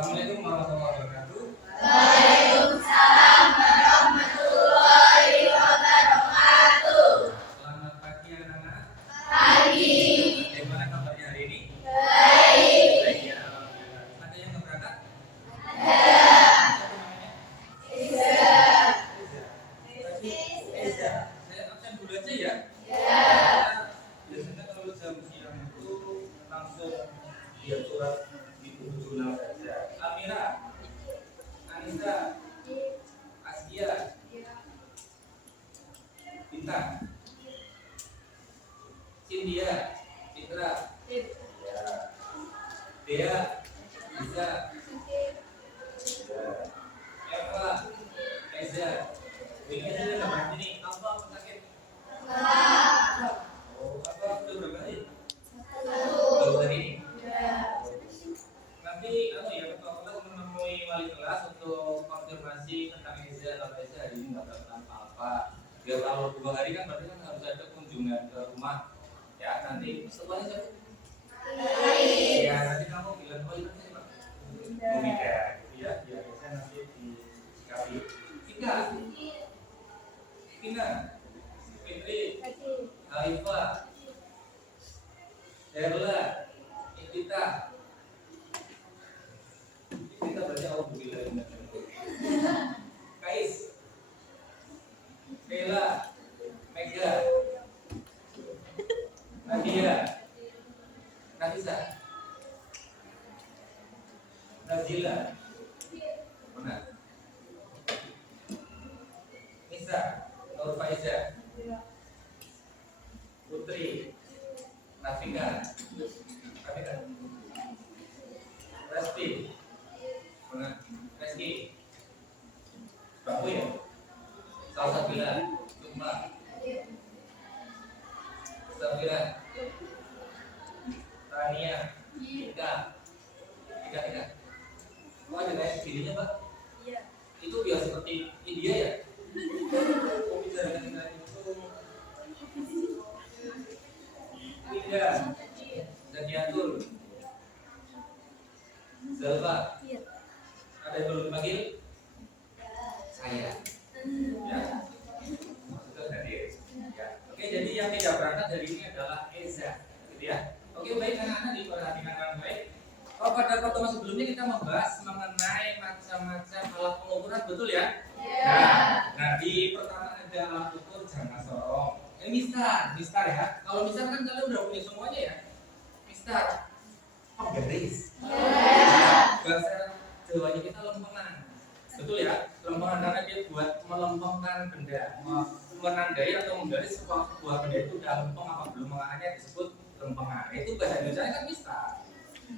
Assalamualaikum warahmatullahi wabarakatuh. Waalaikumsalam warahmatullahi wabarakatuh. Selamat pagi anak-anak. Pagi. Bagaimana kabarnya hari ini? Baik. Baik ya, alhamdulillah. Ada yang nggak berangkat? Ada. Siapa namanya? Eza. Eza. Saya absen dulu aja ya. Ya. Biasanya kalau jam siang itu langsung dia surat di buku jurnal saja. Amira, Anissa, Askia, Bintang, Cynthia, Citra, ya. Dea, Bisa, ya. Eva, Eza. Ini aja udah berarti nih. Apa sakit? Oh, apa udah berapa hari? Baru hari ini. Nanti ya ketua kelas menemui wali kelas untuk konfirmasi tentang Eza. Kalau Eza hari ini nggak berangkat apa-apa. Biar kalau 2 hari kan berarti kan harus ada kunjungan ke rumah. Ya nanti semuanya siapa? Ya nanti kamu bilang wali kelas siapa? Bumika, gitu ya. Biar Eza nanti disikapi. Tika, Tina, Fitri, Alifah, Herla, Invita. Kita baca Alhamdulillah. Kais, Bella, Mega, Nadia, Nafisa, Nazila, mana? Nisa, Nur Faiza, Putri, Nafika, Resti, mana? Reski, Baku ya? Salsabila, Sukma, Safira, Tania, Ika. Oh ada kayak dirinya Pak? Iya. Itu biar seperti India ya? Oh bicara dengan itu Ida, Zadiatul, Zalfa. Ada yang belum dipanggil? Saya. Ya. Maksudnya hadir. Ya. Oke, jadi yang tidak berangkat dari ini adalah Eza, gitu ya. Oke, baik anak-anak diperhatikan dengan baik. Oh, pada pertemuan sebelumnya kita membahas mengenai macam-macam alat pengukuran, betul ya? Nah, di pertama ada alat ukur jangka sorong. Ini mistar ya. Kalau mistar kan kalian udah punya semuanya ya. Mistar, garis. Bahasa Jawanya kita lempengan, betul ya? Lempengan karena dia buat melempengkan benda, menandai atau menggaris sebuah benda itu udah lempeng apa belum, makanya disebut lempengan. Itu bahasa Indonesia kan mistar,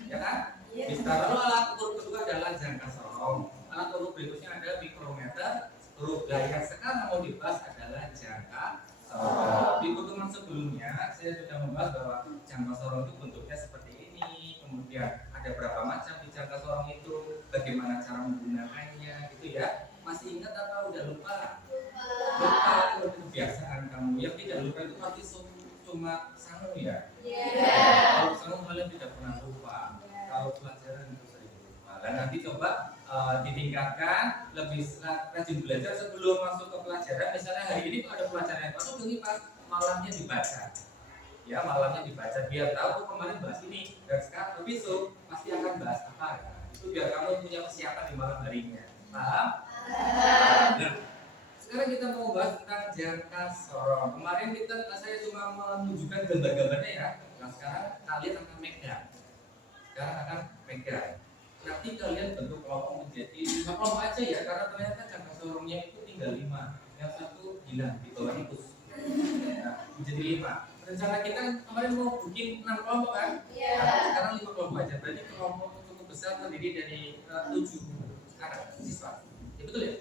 ya kan? Mistar. Lalu alat ukur kedua adalah jangka sorong. Alat ukur berikutnya ada mikrometer. Huruf yang sekarang mau dibahas adalah jangka sorong. Di pertemuan sebelumnya saya sudah membahas bahwa jangka sorong itu bentuknya seperti ini. Kemudian ada berapa macam di jangka sorong itu, bagaimana cara menggunakannya, gitu ya. Masih ingat atau udah lupa? Lupa itu kebiasaan kamu. Yang tidak lupa itu pasti cuma sangu ya. Kalau sangu kalian tidak pernah lupa. Kalau pelajaran itu sering lupa. Dan nanti coba ditingkatkan, lebih rajin belajar sebelum masuk ke pelajaran. Misalnya hari ini tuh ada pelajaran yang masuk, ini pas malamnya dibaca. Ya, malamnya dibaca biar tahu kemarin bahas ini dan sekarang besok pasti akan bahas apa ya. Itu biar kamu punya persiapan di malam harinya. Paham? Nah, sekarang kita mau bahas tentang jangka sorong. Kemarin saya cuma menunjukkan gambar-gambarnya ya. Nah, sekarang kalian akan megang. Nanti kalian bentuk kelompok menjadi 5 kelompok aja ya, karena ternyata jangka sorongnya itu tinggal 5. Yang satu hilang di bawah itu. Nah, menjadi 5. Rencana kita kemarin mau bikin 6 kelompok kan? Nah, sekarang 5 kelompok aja. Berarti kelompok cukup besar terdiri dari 7 anak siswa. Ya betul ya?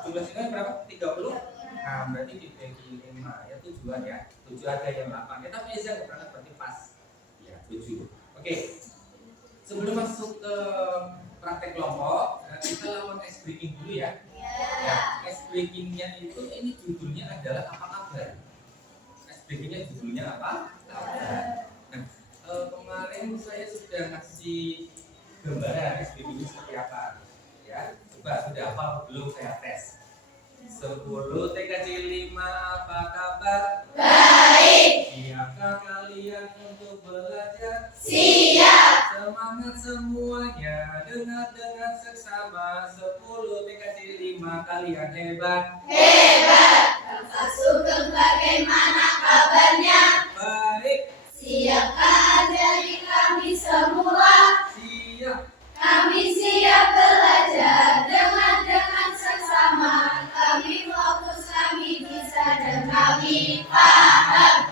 Jumlah siswa berapa? 30? Nah, berarti dibagi 5 ya, tujuan ya. 7 ada yang 8. Ya, tapi Eza nggak berangkat berarti pas. Ya, 7. Oke. Sebelum masuk ke praktek kelompok, kita lawan ice breaking dulu ya. Ya, ice breakingnya itu ini judulnya adalah apa kabar? Bikinnya judulnya apa? Nah, kemarin saya sudah ngasih gambaran SPB ini seperti apa. 10 TK C5 apa kabar? Baik. Siapkah kalian untuk belajar? Siap. Semangat semuanya, dengar seksama. 10 TK C5 kalian hebat. Hebat. Kakak Sugeng bagaimana kabarnya? Baik. Siapkah dari kami semua? Siap. Kami siap belajar dengan seksama. Kami fokus, kami bisa dan kami paham.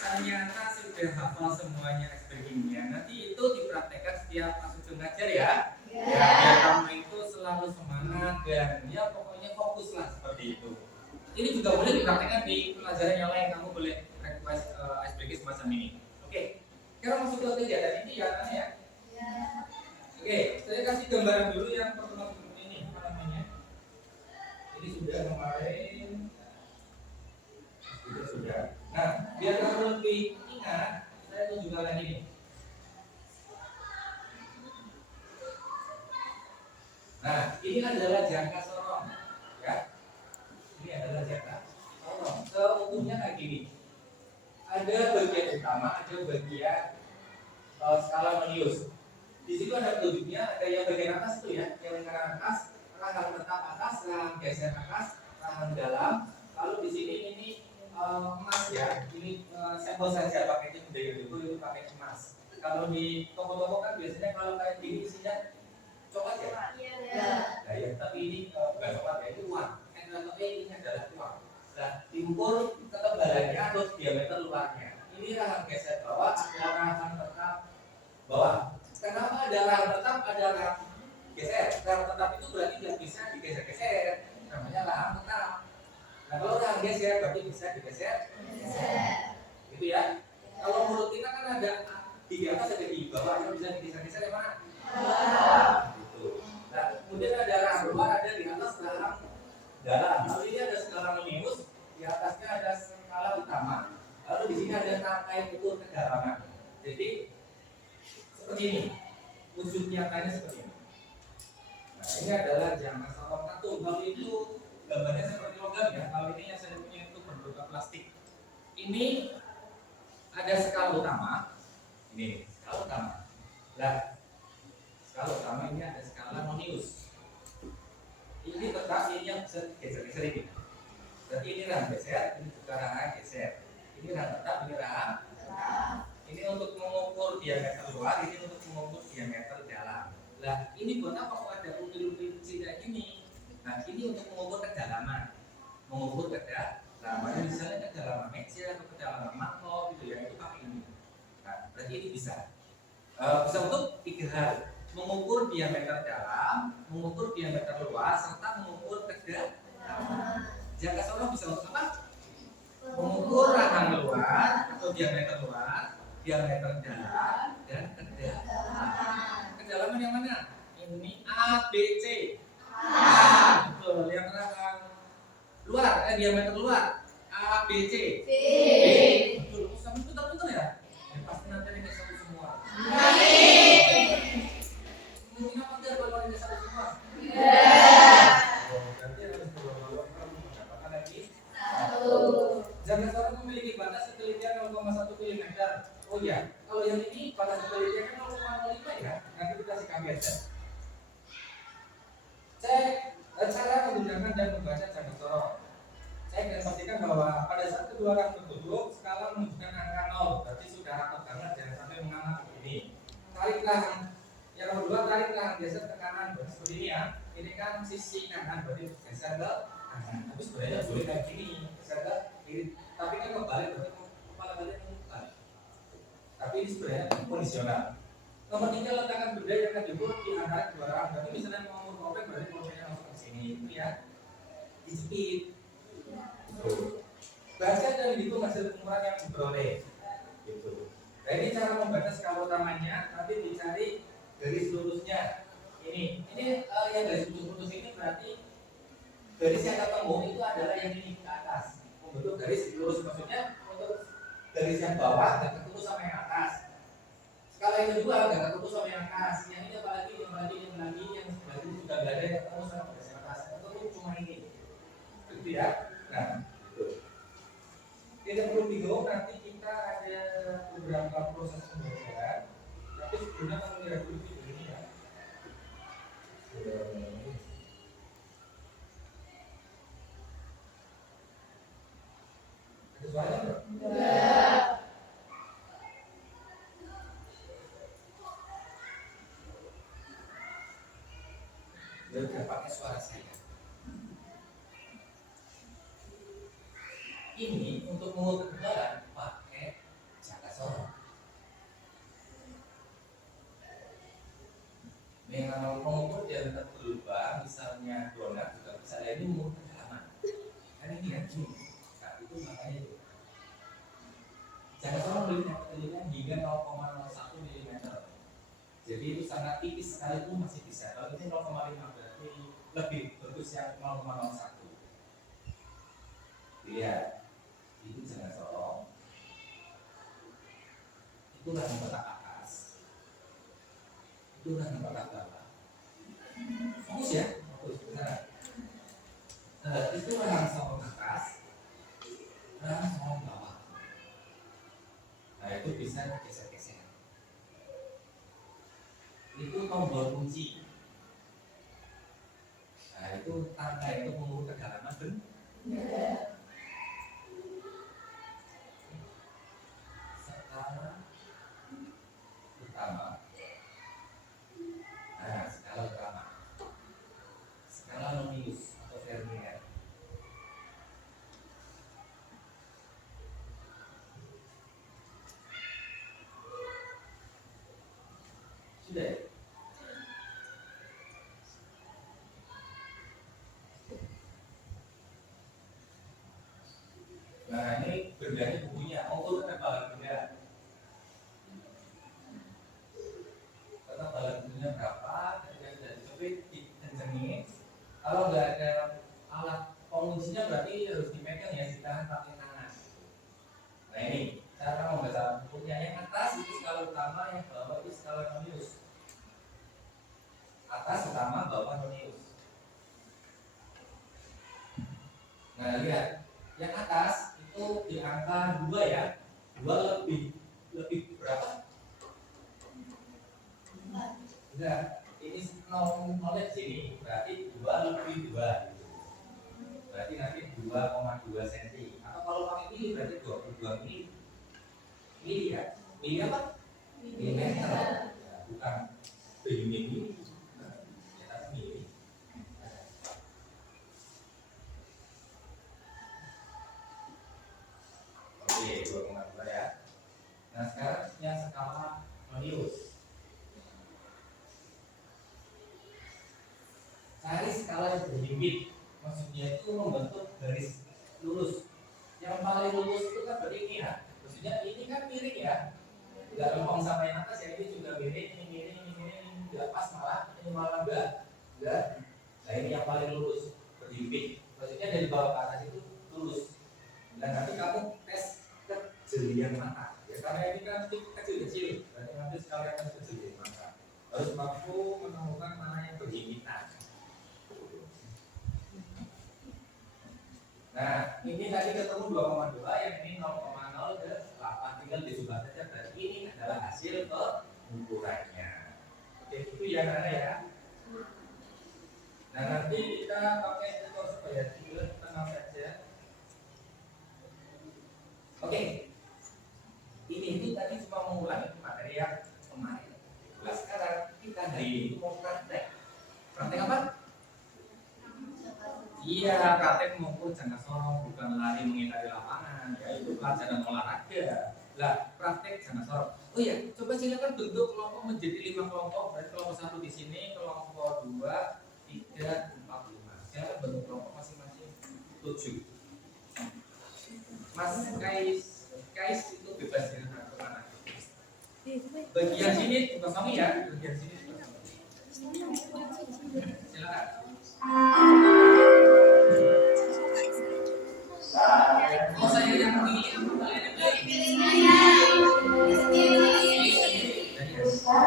Ternyata sudah hafal semuanya SPG-nya. Nanti itu dipraktekkan setiap masuk ngajar ya. Ya, biar kamu itu selalu semangat dan ya pokoknya fokus lah seperti itu. Ini juga boleh dipraktekkan di pelajaran yang lain. Kamu boleh request SPG semacam ini. Oke. Sekarang masuk ke kegiatan ini ya, Nana ya. Oke, saya kasih gambaran dulu yang pertama ini apa namanya? Ini sudah kemarin. Sudah. Nah, biar kamu lebih ingat, saya tunjukkan lagi nih. Nah, ini adalah jangka sorong, ya. Ini adalah jangka sorong. Seutuhnya kayak gini. Ada bagian utama, ada bagian skala menius. Di situ ada petunjuknya, ada yang bagian atas itu ya, yang lingkaran atas, rahang tetap atas, rahang geser atas, rahang dalam. Lalu di sini ini emas ya, ini sampel saja pakainya budaya dulu itu pakai emas. Kalau di toko-toko kan biasanya kalau kayak gini isinya coklat ya. Nah, ya, tapi ini bukan coklat ya, itu uang. Tapi ini adalah uang. Nah, diukur ketebalannya atau diameter luarnya. Ini rahang geser bawah, ada rahang tetap bawah. Kenapa ada rahang tetap, ada rahang geser? Rahang tetap itu berarti nggak bisa digeser-geser, namanya rahang tetap. Nah, kalau rahang geser berarti bisa digeser. Gitu ya. Kalau menurut kita kan ada di atas ada di bawah, yang bisa digeser-geser yang mana? Gitu. Nah, kemudian ada rahang luar, ada di atas rahang dalam. Lalu ini ada skala menius, di atasnya ada skala utama. Lalu di sini ada rangkaian ukur kedalaman. Jadi seperti ini, wujud nyatanya seperti ini. Nah, ini adalah jangka sorong satu. Kalau itu gambarnya seperti logam ya. Kalau ini yang saya punya itu berbentuk plastik. Ini ada skala utama. Ini skala utama. Nah, skala utama ini ada skala monius. Ini tetap ini yang bisa geser-geser ini. Berarti ini rahang geser, ini juga rahang geser. Ini rahang tetap, ini rahang. Ini untuk mengukur diameter luar, ini untuk mengukur diameter dalam. Nah, ini buat apa kok ada until-until kecil kayak gini? Nah, ini untuk mengukur kedalaman. Mengukur kedalaman, misalnya kedalaman meja atau kedalaman mangkok gitu ya, itu pakai ini. Nah, berarti ini bisa. Bisa untuk 3 hal. Mengukur diameter dalam, mengukur diameter luar, serta mengukur kedalaman. Jangka sorong bisa untuk apa? Mengukur rahang luar atau diameter luar, diameter dalam, dan kedalaman. Kedalaman yang mana? Ini A, B, C. A, betul. Yang rahang luar, diameter luar, A, B, C. B. Betul. Sampai putar-putar ya? Pasti nanti ada satu semua. Mungkin apa enggak kalau ada satu semua? Berarti harus berulang-ulang mendapatkan lagi 1. Jangka sorong memiliki batas ketelitian 0,1 mm. Oh ya, kalau yang ini batas ketelitian 0,05 ya. Nanti kita kasih kami aja. Cek cara menggunakan dan membaca jangka sorong. Cek dan pastikan bahwa pada saat kedua orang berduduk, skala menunjukkan angka 0. Berarti sudah rapat banget, jangan sampai mengalah begini. Tariklah yang kedua, tariklah geser ke kanan seperti ini ya. Ini kan sisi kanan, berarti geser ke kanan. Tapi sebenarnya boleh kayak gini, geser ke kiri. Tapi kan kebalik, berarti kepala kalian bukan. Tapi ini sebenarnya kondisional. Nomor 3, letakkan benda yang akan diukur di antara kedua orang. Berarti misalnya mau mengukur kopek, berarti kopeknya langsung ke sini, itu ya. Dijepit. Baca dan hitung hasil pengukuran yang diperoleh. Gitu. Nah, ini cara membaca skala utamanya. Nanti dicari garis lurusnya. Ini yang garis lurus ini berarti garis yang ketemu itu adalah yang ini ke atas. Membentuk garis lurus maksudnya untuk garis yang bawah dan ketemu sama yang atas. Kalau yang kedua nggak ketemu sama yang atas, yang ini apalagi yang berarti sudah nggak ada yang ketemu sama yang atas, ketemu cuma ini, gitu ya. Nah, itu. Tidak perlu bingung, nanti kita ada beberapa proses pembelajaran, tapi sebelumnya kalau lihat dulu video ini ya. Ada suara nggak? Enggak. Dia udah pakai suara saya. Ini untuk mengukur kebenaran pakai jangka sorong. Dengan mengukur yang berubah, misalnya donat juga bisa ini mengukur kedalaman. Kan ini kan gini. Nah itu makanya itu. Jangka sorong belinya hingga 0,01 mm. Jadi itu sangat tipis sekali pun masih bisa. Kalau ini 0,5 berarti lebih bagus yang 0,01. Lihat, itu jangan sorong. Itulah yang kotak atas. Itulah yang kotak bawah. Fokus ya, fokus benar. Itulah yang sorong atas, dan sorong bawah. Nah itu bisa geser-geser. Itu tombol kunci. Nah itu tanda itu mengukur kedalaman benar. Skala utama. Nah skala utama. Skala Nonius atau Vernier. Sudah ya? Nah ini bendanya bukunya, untuk ketebalan benda. Ketebalan bendanya berapa? Ketika sudah dicopet, dikencengin. Kalau nggak ada alat penguncinya berarti harus dipegang ya, ditahan pakai tangan. Nah ini cara membaca bukunya. Yang atas itu skala utama, yang bawah itu skala Nonius. Atas utama, bawah Nonius. Nah lihat, yang atas itu di angka 2 ya. 2 lebih berapa? Enggak, ini 0 di sini berarti 2 lebih 2. Berarti nanti 2,2 cm. Atau kalau pakai mili berarti 22 mili. Mili ya? Mili apa? Milimeter. Bukan mili. Ya tapi mili. Oke, 2,2 ya. Nah sekarang yang skala Nonius. Cari skala yang berlimpit. Maksudnya itu membentuk garis lurus. Yang paling lurus itu kan berarti ini ya. Maksudnya ini kan miring ya. Enggak lempeng sama yang atas ya. Ini juga miring, ini miring, ini miring. Enggak pas malah. Ini malah enggak. Nah ini yang paling lurus, berlimpit. Maksudnya dari bawah ke atas itu lurus. Dan nanti kamu tes kejelian mata. Ya, karena ini kan kecil-kecil. Berarti nanti sekalian tes kejelian mata. Harus mampu menemukan mana yang berhimpitan. Nah, ini tadi ketemu 2,2, yang ini 0,08, tinggal diubah saja. Berarti ini adalah hasil pengukurannya. Oke, itu yang ada ya. Nah, nanti kita pakai tutor supaya juga tenang saja. Oke, ini tadi cuma mengulangi materi yang kemarin. Nah, sekarang kita hari ini mau praktek. Praktek apa? Iya, praktek mengukur jangka sorong, bukan lari mengitari lapangan, yaitu pelajaran olahraga. Lah, praktek jangka sorong. Oh iya, coba silakan bentuk kelompok menjadi 5 kelompok. Berarti kelompok 1 di sini, kelompok 2, 3, 4, 5. Silakan bentuk kelompok masing-masing 7. Mas Kais itu bebas dengan kemana? Bagian sini kosong ya, bagian sini kosong. Silakan. Oh saya yang pilih apa kalian yang pilih? Pilihnya ya. Jadi Ya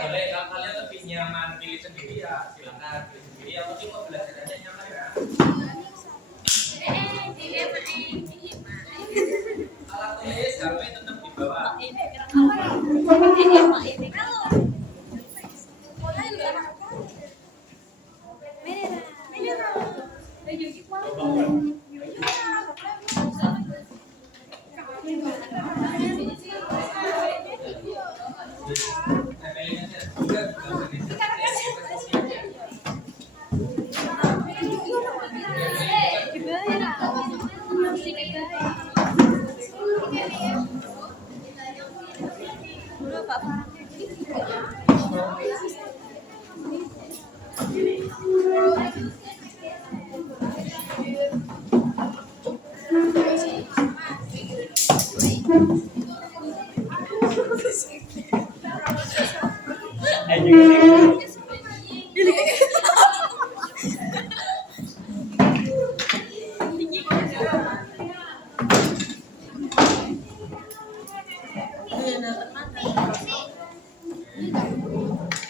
boleh, kalau kalian lebih nyaman pilih sendiri ya silakan pilih sendiri. Yang penting mau belajarnya nyaman ya. Alat tulis HP tetap di bawah.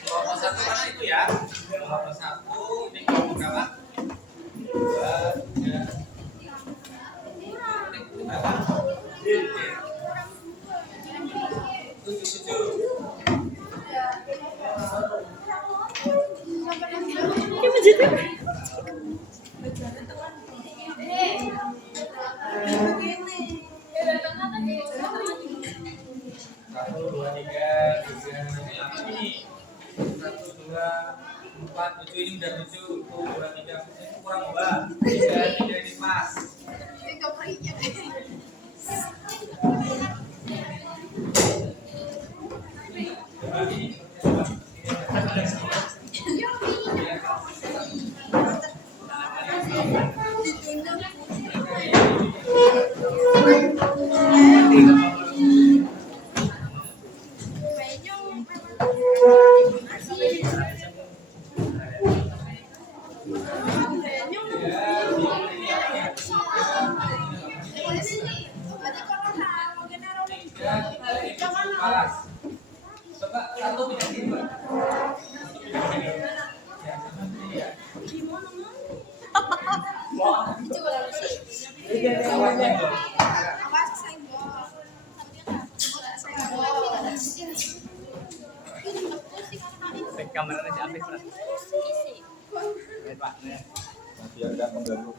Kelompok satu mana itu ya? Kelompok satu ini kelompok berapa? 2, 3. Ini berapa? 7. Satu, dua, tiga, ini apa ini? 1, 2, 4, 7 ini udah 7. 1, 2, 3, ini kurang 2. 3 ini pas. Pas. Coba satu pindah sini, Pak. Satu pindah sini. Ya, satu sini ya. Kameranya si Afif, Pak. Pak, masih ada mengganggu.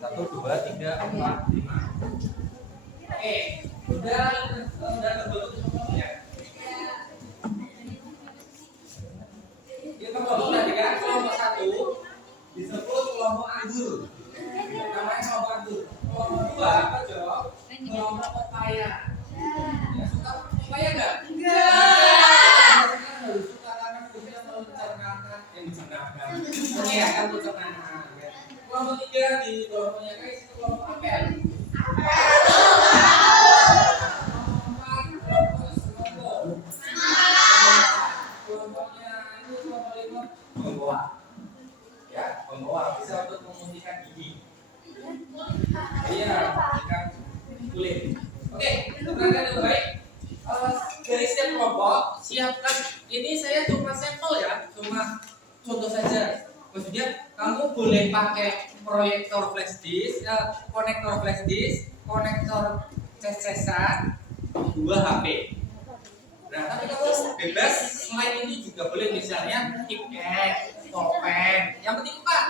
1, 2, 3, 4, 5. Oke, udah terbentuk semuanya. Kita kelompok tadi kan kelompok 1 disebut kelompok anggur. Namanya kelompok anggur. Kelompok 2 apa Jok? Kelompok pepaya. Ya, suka pepaya enggak? Enggak. Harus suka karena fungsinya mencernakan, menyehatkan pencernaan. Kelompok 3 di kelompoknya guys, kelompok apel. Pembawa bisa untuk memutihkan gigi. Iya, memutihkan kulit. Oke, terangkan dengan baik. Dari setiap kelompok siapkan. Ini saya cuma sampel ya, cuma contoh saja. Maksudnya kamu boleh pakai proyektor flash disk, konektor flash disk, konektor ces-cesan, 2 HP. Nah, tapi kamu bebas selain ini juga boleh misalnya tiket, topeng. Yang penting Pak.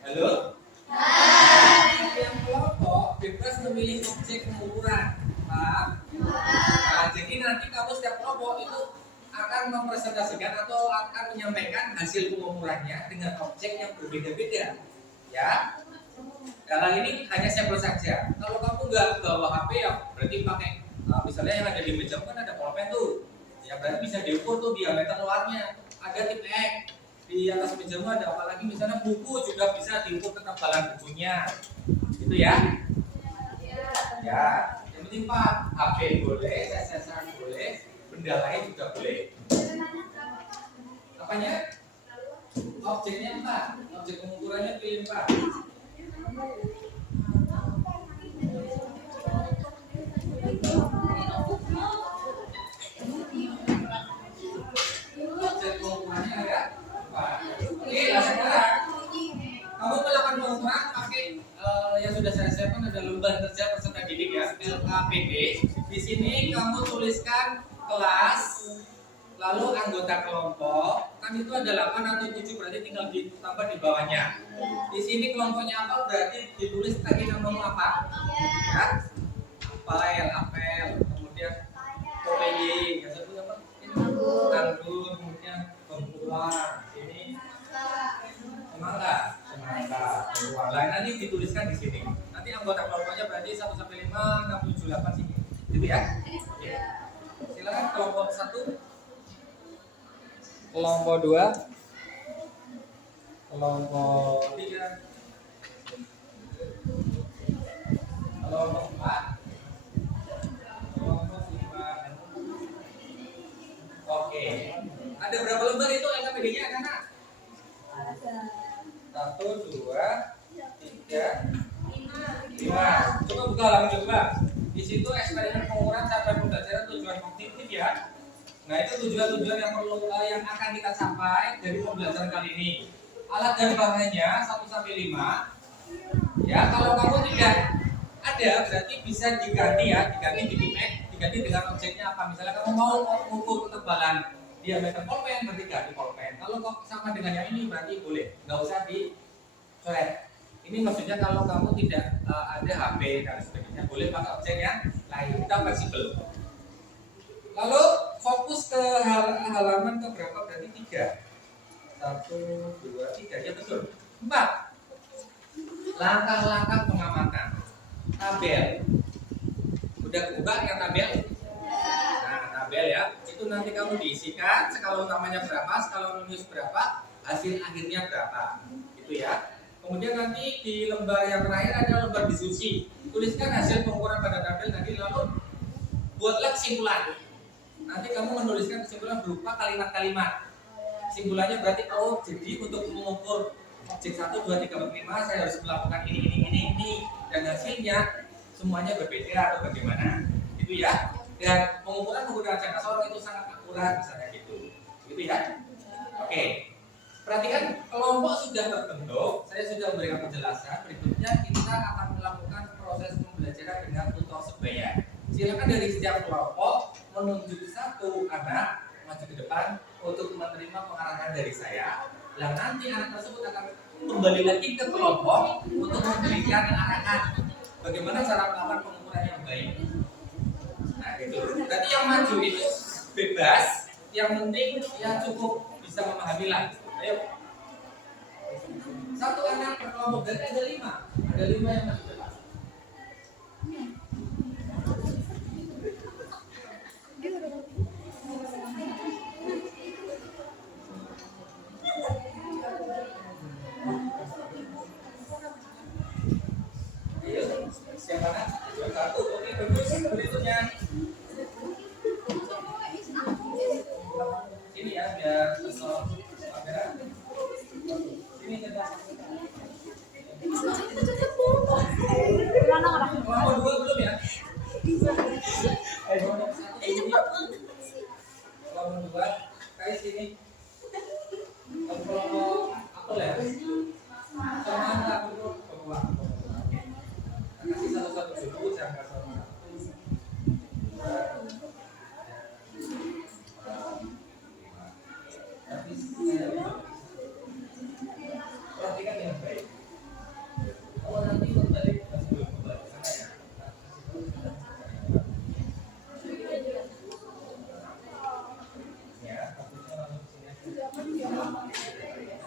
Halo? Hai. Yang kelompok bebas memilih objek pengukuran. Pak. Nah, jadi nanti kamu setiap kelompok itu akan mempresentasikan atau akan menyampaikan hasil pengukurannya dengan objek yang berbeda-beda. Ya. Sekarang ini hanya sampel saja. Kalau kamu nggak bawa HP ya berarti pakai misalnya yang ada di meja kan ada pulpen tuh. Ya berarti bisa diukur tuh diameter luarnya. Ada tip X di atas mejamu ada, apalagi misalnya buku juga bisa diukur ketebalan bukunya. Gitu ya. Ya, yang penting Pak, HP boleh, CSS boleh, benda lain juga boleh. Apanya? Objeknya Pak, objek pengukurannya pilih Pak. pengumuman pakai yang sudah saya siapkan ada lembar kerja peserta didik ya, LKPD. Di sini kamu tuliskan kelas, lalu anggota kelompok. Kan itu ada 8 atau 7 berarti tinggal ditambah di bawahnya. Di sini kelompoknya apa berarti ditulis tadi namamu apa? Ya. Apel, kemudian PPY, yang satu apa? Anggur, kemudian bengkuang. Ini semangka. Nah, nanti dituliskan di sini. Nanti anggota kelompoknya berarti 1 sampai 5, 6, 7, 8 sini. Gitu ya? Ya. Silakan kelompok 1. Kelompok 2. Kelompok 3. Kelompok 4. Kelompok 5. Oke. Ada berapa lembar itu LKPD-nya, anak-anak? 1, 2, 3, 5. Coba buka halaman 12. Di situ eksperimen pengukuran capaian pembelajaran tujuan kognitif ya. Nah, itu tujuan-tujuan yang akan kita capai dari pembelajaran kali ini. Alat dan bahannya 1 sampai 5. Ya, kalau kamu tidak ada berarti bisa diganti ya, diganti dengan objeknya apa. Misalnya kamu mau mengukur ketebalan diameter pulpen berarti ganti pulpen. Kalau kok sama dengan yang ini berarti boleh, nggak usah dicoret. Ini maksudnya kalau kamu tidak ada HP dan sebagainya, boleh pakai objek yang lain. Kita fleksibel. Lalu fokus ke halaman ke berapa berarti 3. 1, 2, 3 ya betul. 4. Langkah-langkah pengamatan. Tabel. Udah buka yang tabel? Nah, tabel ya. Itu nanti kamu diisikan skala utamanya berapa, skala minus berapa, hasil akhirnya berapa. Gitu ya. Kemudian nanti di lembar yang terakhir ada lembar diskusi. Tuliskan hasil pengukuran pada tabel tadi lalu buatlah kesimpulan. Nanti kamu menuliskan kesimpulan berupa kalimat-kalimat. Kesimpulannya berarti jadi untuk mengukur objek 1, 2, 3, 4, 5 saya harus melakukan ini dan hasilnya semuanya berbeda atau bagaimana. Gitu ya. Dan pengukuran menggunakan jangka sorong itu sangat akurat misalnya gitu. Gitu ya. Oke. Perhatikan kelompok sudah terbentuk, saya sudah memberikan penjelasan. Berikutnya kita akan melakukan proses pembelajaran dengan tutor sebaya. Silakan dari setiap kelompok menunjuk satu anak maju ke depan untuk menerima pengarahan dari saya. Dan nanti anak tersebut akan kembali lagi ke kelompok untuk memberikan arahan bagaimana cara melakukan pengukuran yang baik. Nah itu. Berarti yang maju itu bebas, yang penting ya cukup bisa memahami lah. Ayo. Satu anak per kelompok, berarti ada 5. Ada 5 yang maju depan. Ayo, siapa anak? Yang 1, oke bagus. Berikutnya. Ini ya biar kesel kamera. Ini kita. Kelompok 2 belum ya? Kelompok 2 kayak sini. Kelompok apel ya? Sama aku kelompok. Kasih satu-satu dulu jangan sama. Perhatikan dengan baik. Kalau nanti kembali sebelum kembali ke sana ya. Fokusnya langsung ke sini aja.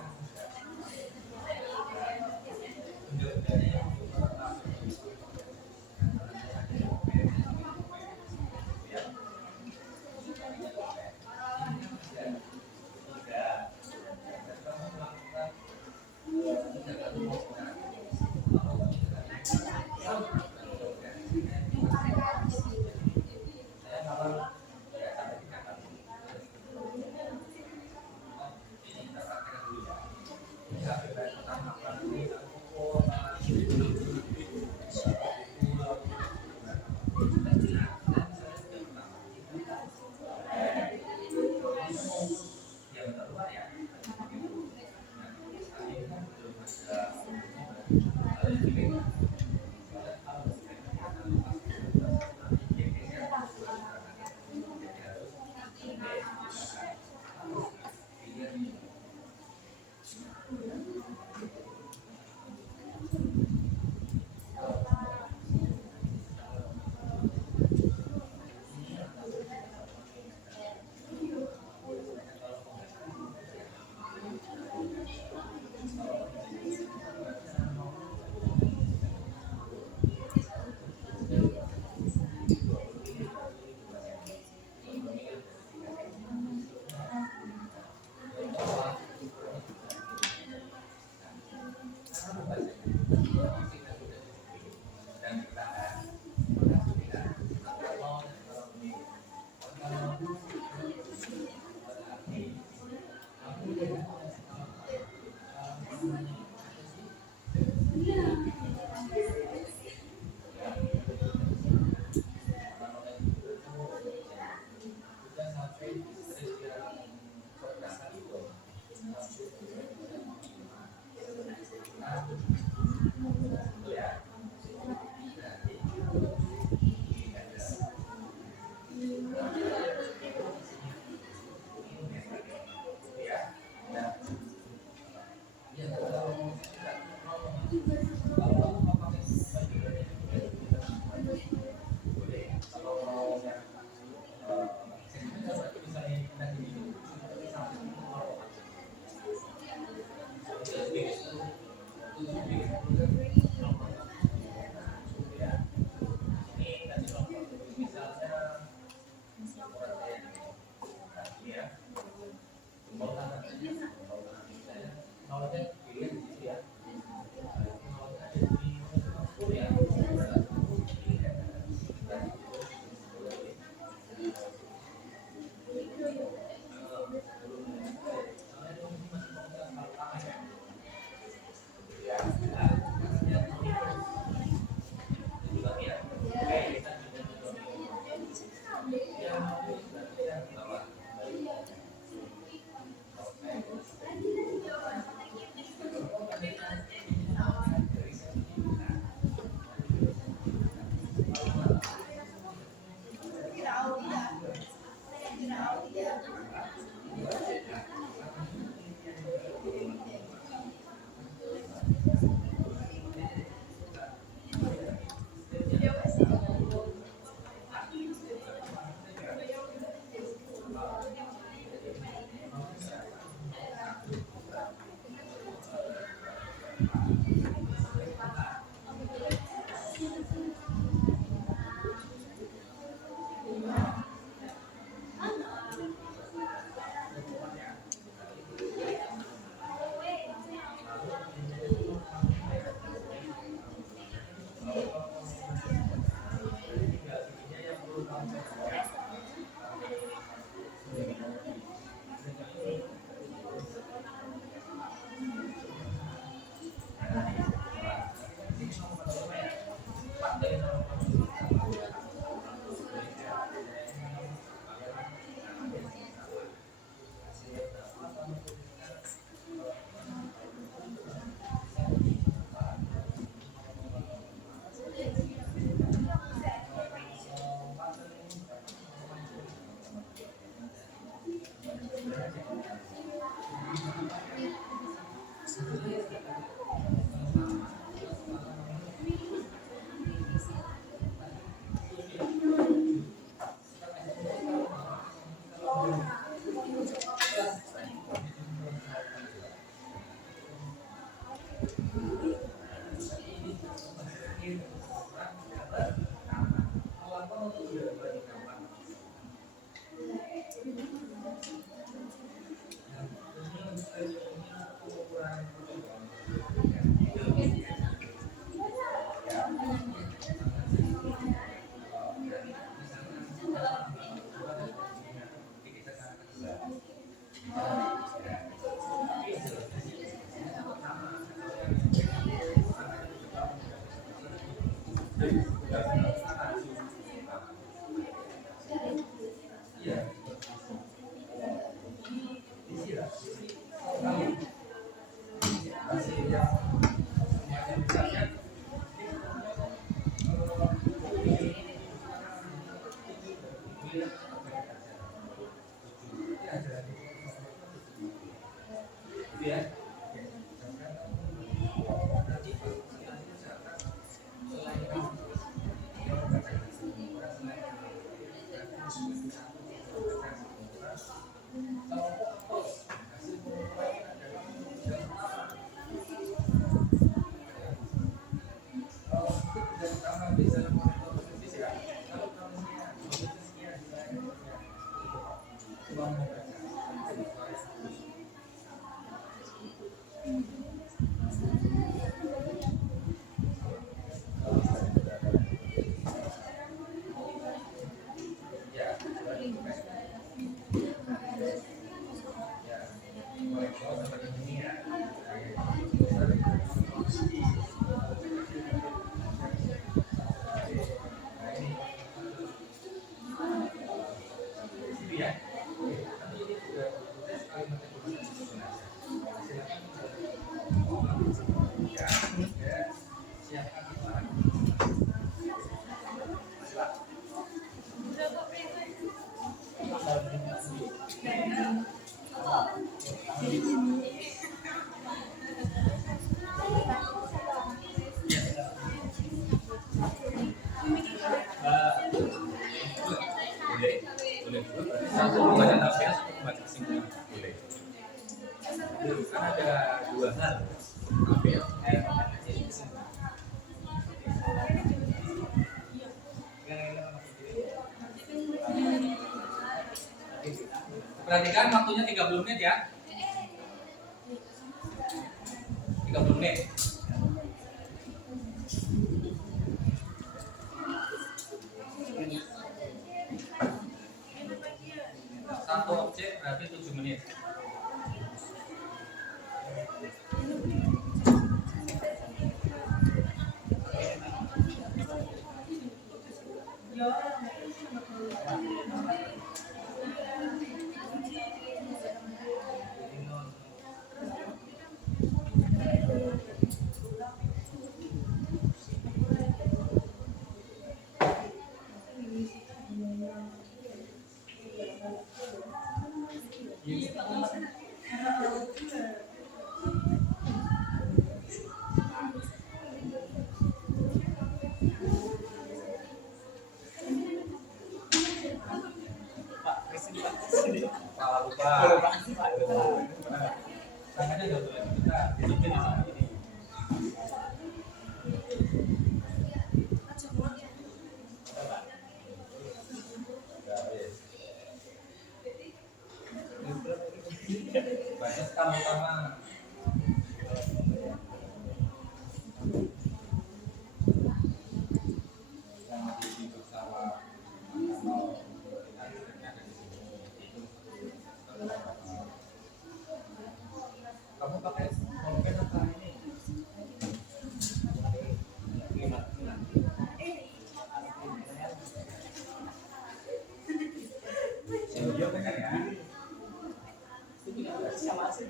Satu membaca tafsir, satu membaca kesimpulan. Boleh. Kan ada dua hal. Ambil kesimpulan. Perhatikan waktunya 30 menit ya. 30 menit. Satu objek berarti 7 menit. Salah lupa. Tangannya nggak boleh kita ditutup di sini. Banyak utama. Kamu pakai pulpen apa ini? Video kan ya? Sama sih.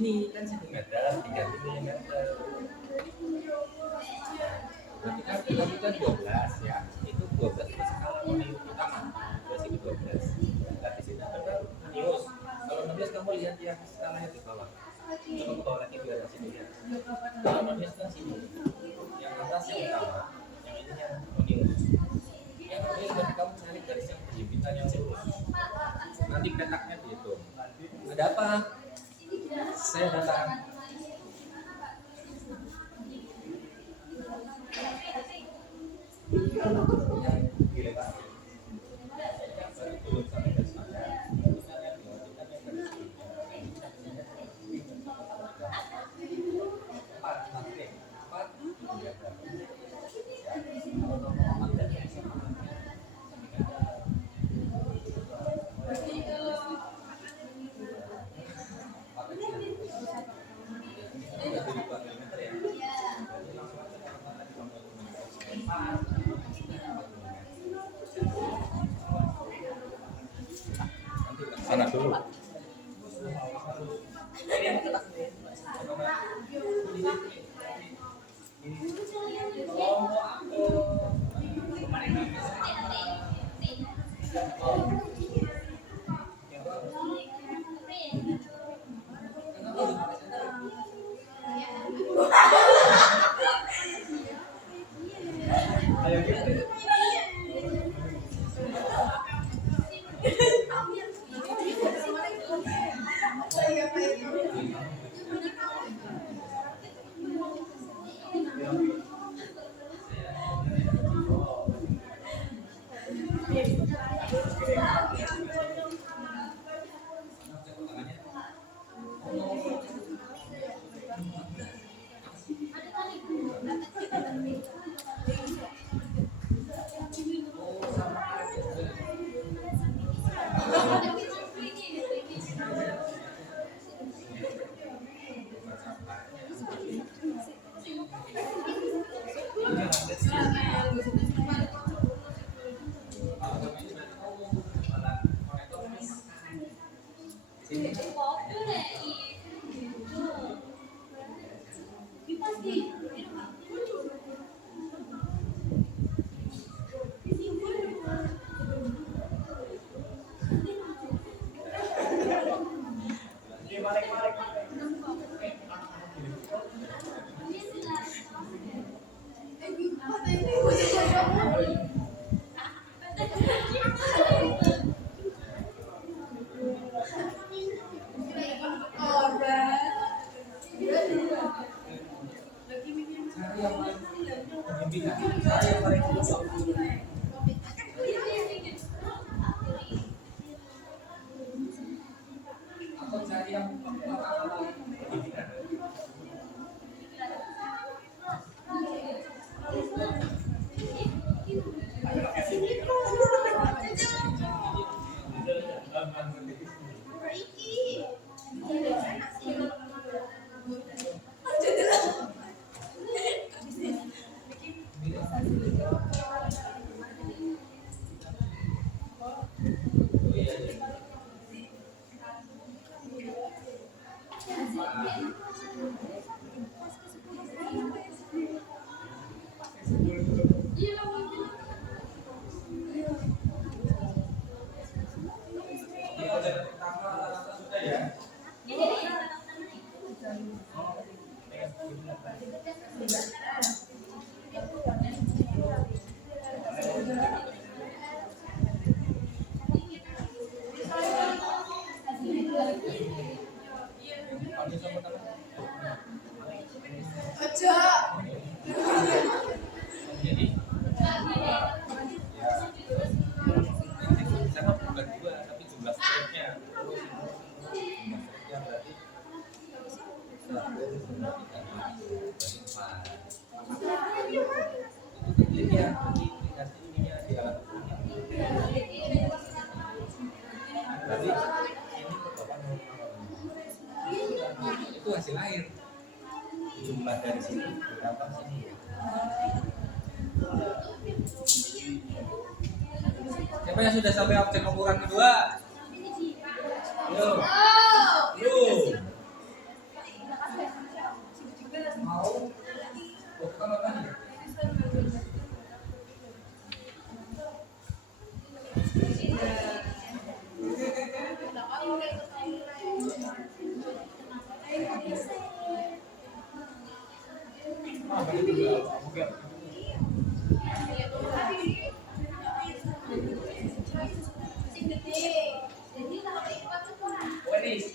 Sini kan 1 meter, 3 mm. Berarti kan tadi kan 12 ya. Itu 12 itu skala onius utama. Terus ini 12. Nah, di sini ada onius. Kalau 16 kamu lihat yang skalanya di bawah. Coba ke bawah lagi biar sini lihat. Kalau onius kan sini. Yang atas yang utama, yang ini yang onius. Yang onius berarti kamu cari garis yang berhimpitan yang lurus. Nanti petaknya dihitung. Ada apa? Saya datang. Sana dulu. Itu hasil air. Jumlah dari sini berapa sini? Siapa yang sudah sampai objek ukuran kedua? Yo. Yo. Tenis.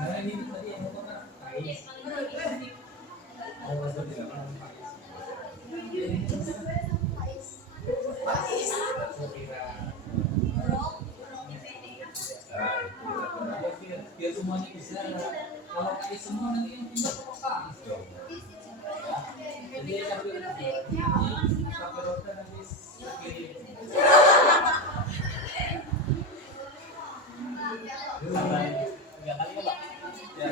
Nah, ini tadi yang mau kena Faiz. Biar semuanya bisa. Kalau Faiz semua nanti yang pindah ke Faiz dong. Jadi sampai Roda nanti kirim. Tiga kali ya, Pak. Ya.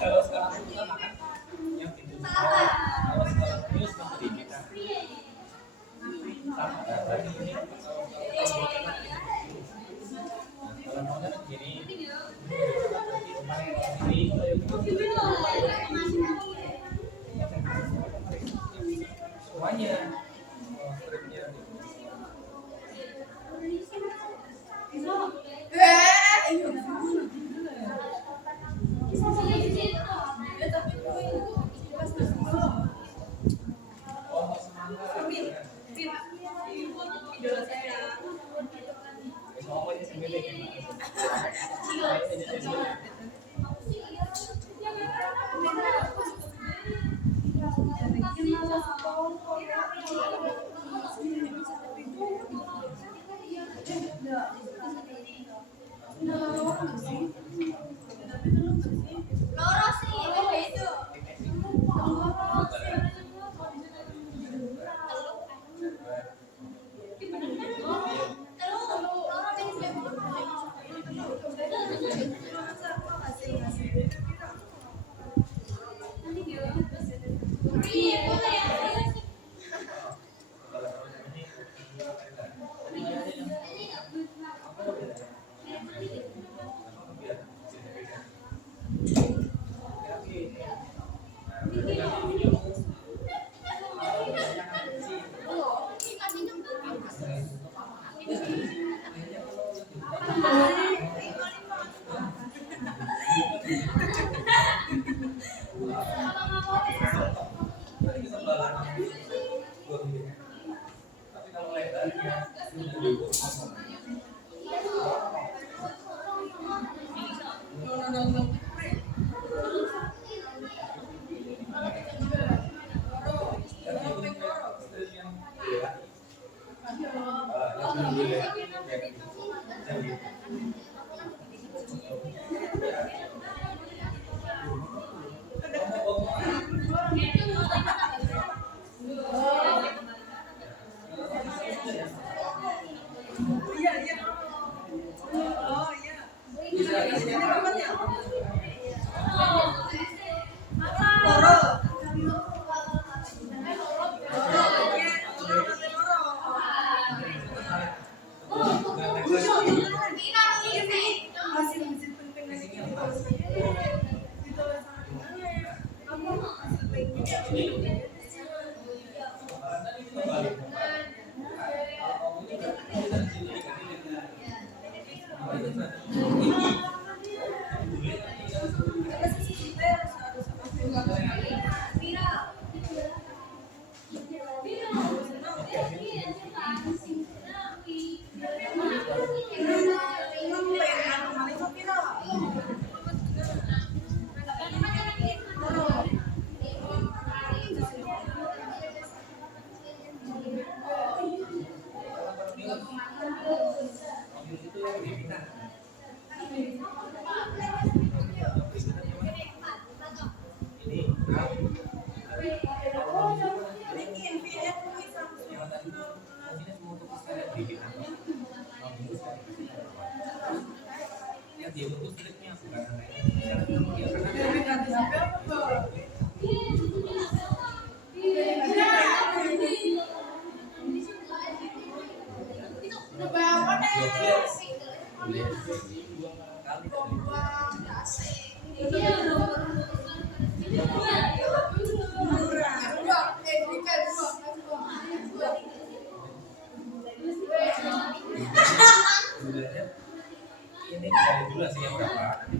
Kalau sekarang kita makan yang pintu sekolah. Kalau sekolah news memberi kita. Sama lagi ini. Kalau mau kan gini. Semuanya. Ini dari dulu sih yang berapa?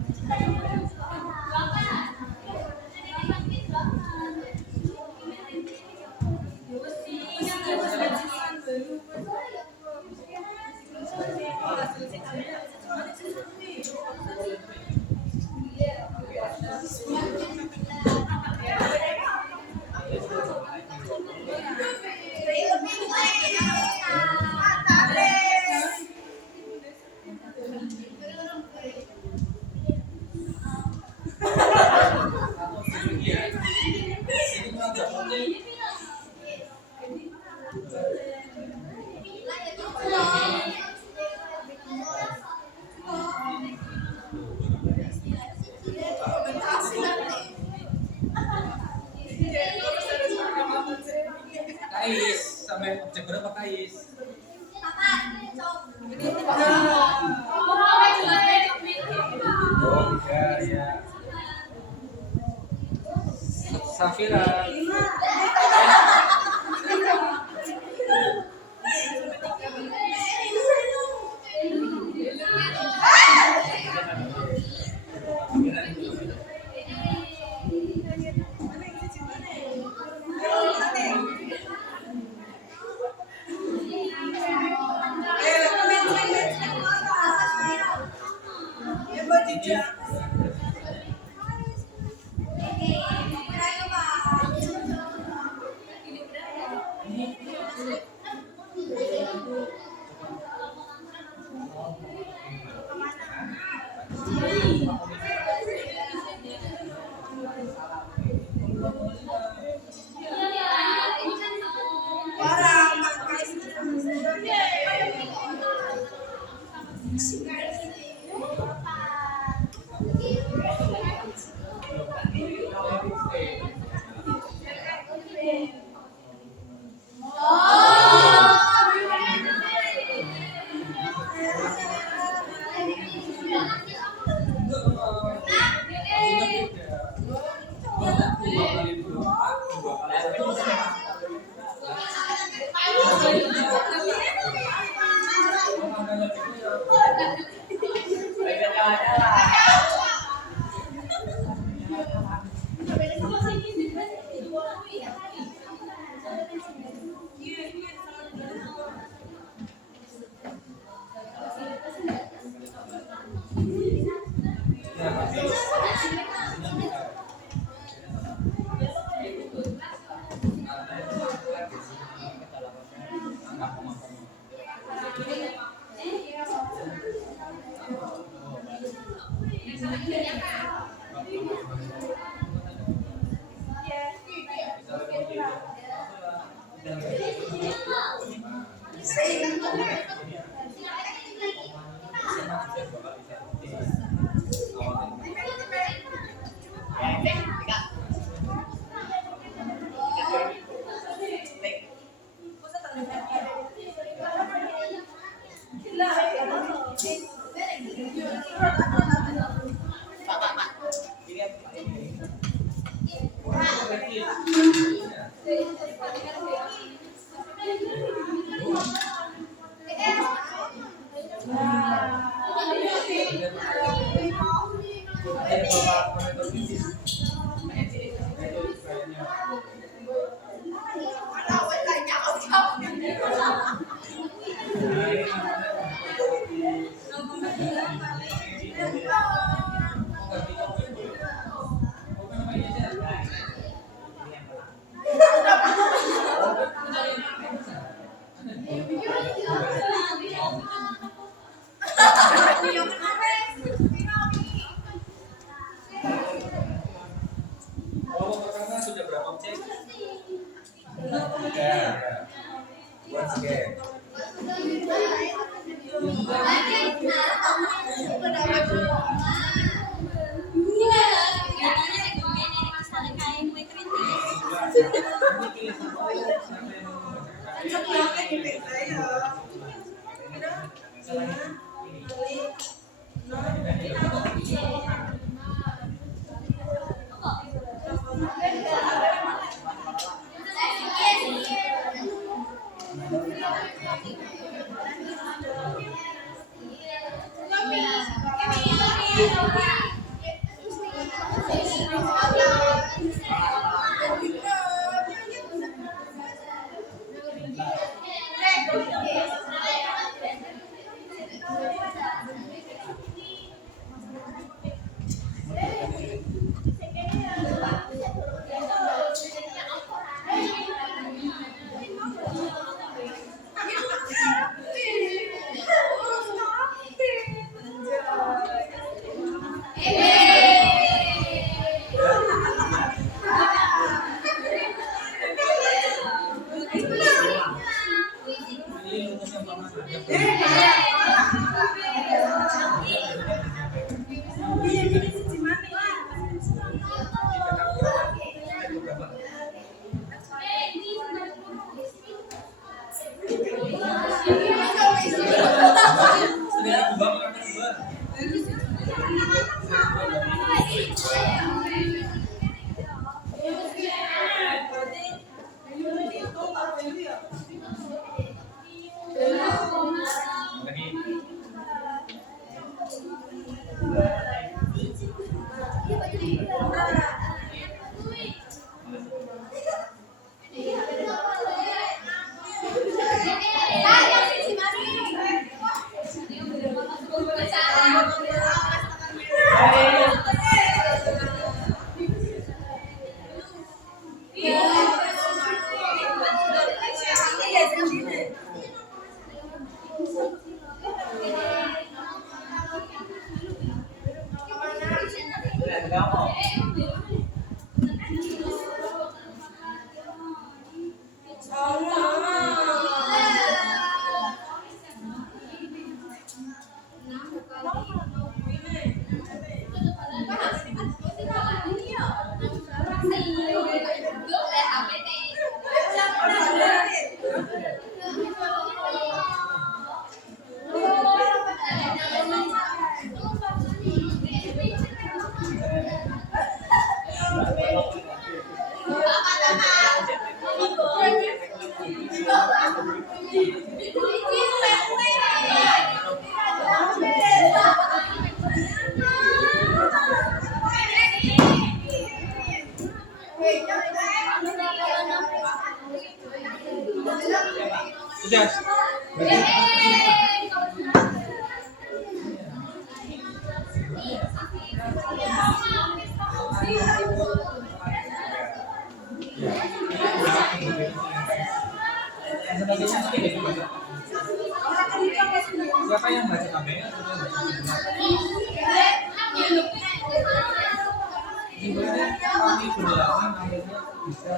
Kais, sampai objek berapa Kais? Oh, ya. Safira. Kelompok pertama sudah berapa objek? 3. Buat skep. Sudah. Yang sebagainya Siapa yang baca tabelnya? Siapa yang baca sebenarnya kami berdoa akhirnya bisa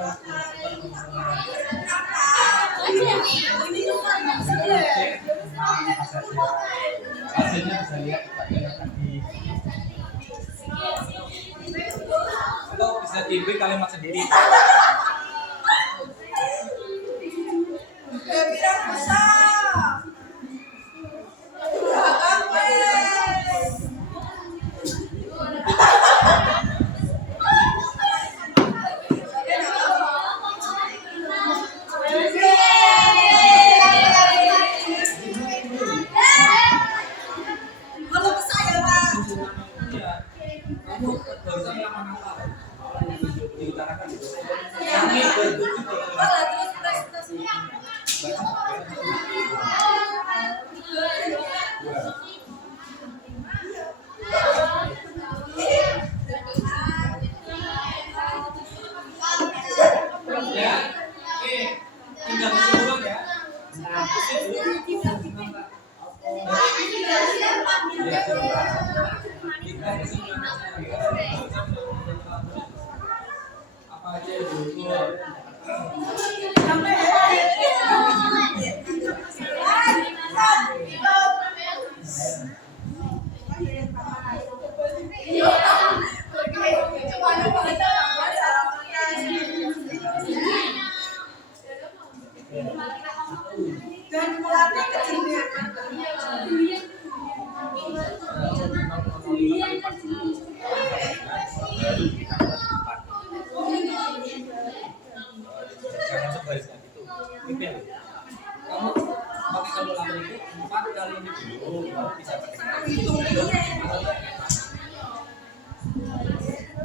hasilnya bisa lihat tadi atau bisa diberi kalimat sendiri. Kamu barusan melakukan apa? Diutarakan itu. Kami bertujuh ya, oke, tinggal kesimpulan ya. Apa aja yang diukur? Dan mulanya kecilnya. Jangan sebaris gitu. Mungkin kamu pakai kabel lama itu 4 kali ini dulu baru bisa pakai.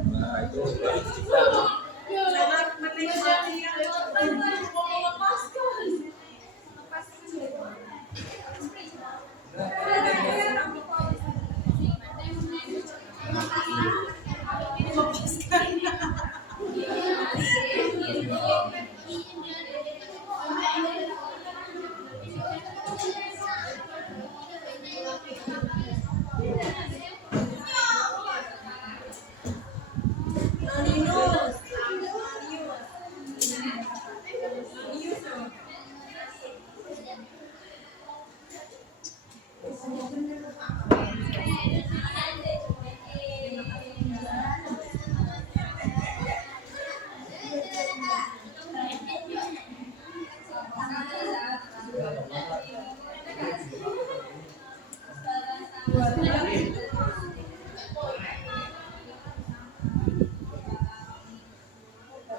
Nah, itu baru Jangan menikmati yang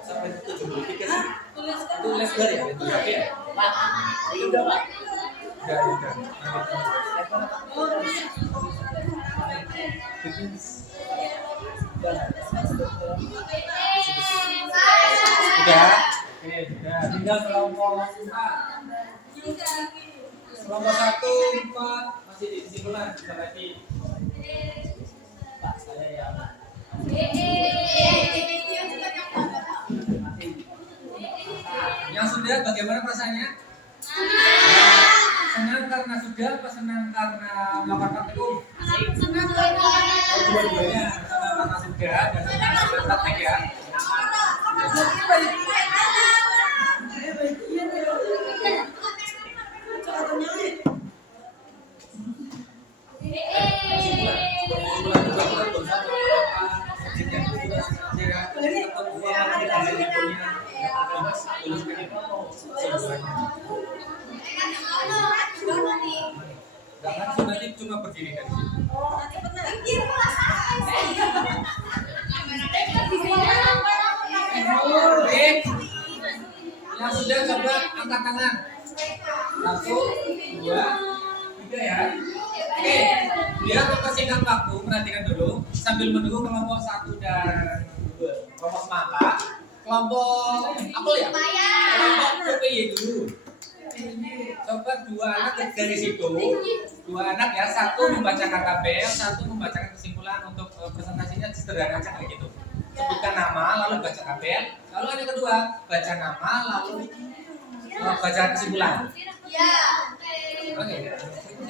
Sampai 73 sih. Itu lebar ya, itu ya. Pak, ini udah Pak. Udah. Sudah. Oke, sudah. Tinggal kelompok 4. Kelompok 1, 4 masih di kesimpulan bisa lagi. Pak, saya yang Yang sudah bagaimana perasaannya? Senang karena sudah apa senang karena melakukan praktikum? Dua-duanya, senang karena sudah dan senang karena praktik ya. Jangan nanti cuma berdiri dari situ. Oke, yang sudah coba angkat tangan. 1, 2, 3 ya. Oke, lihat mempersingkat waktu, perhatikan dulu sambil menunggu kelompok 1 dan 2. Kelompok semangka, kelompok apel ya? Kelompok PPY dulu. Coba 2 anak dari situ, 2 anak ya, 1 membacakan tabel, 1 membacakan kesimpulan. Untuk presentasinya sederhana aja kayak gitu. Sebutkan nama, lalu baca tabel, lalu yang kedua baca nama, lalu baca kesimpulan. Ya. Oke.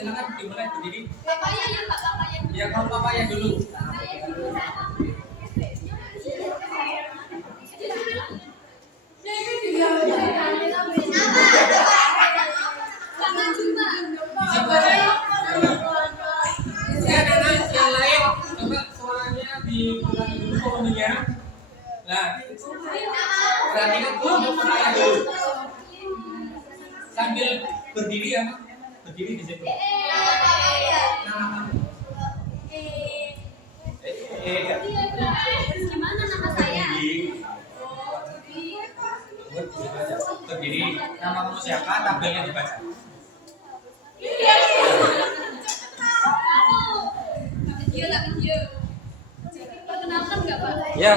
silakan dimulai berdiri. Papaya ya Pak, papaya. Ya kamu papaya dulu. Papaya dulu. Jangan jumpa. Bisa baca. Ya anak yang lain coba suaranya dikurangi dulu volumenya. Nah, perhatikan kelompok papaya dulu. Sambil berdiri ya, Mak. Berdiri di situ. Nama kamu. Gimana nama saya? Berdiri. Nama kamu siapa? Tabelnya dibaca. Kecil lah kecil. Perkenalkan nggak Pak? Ya.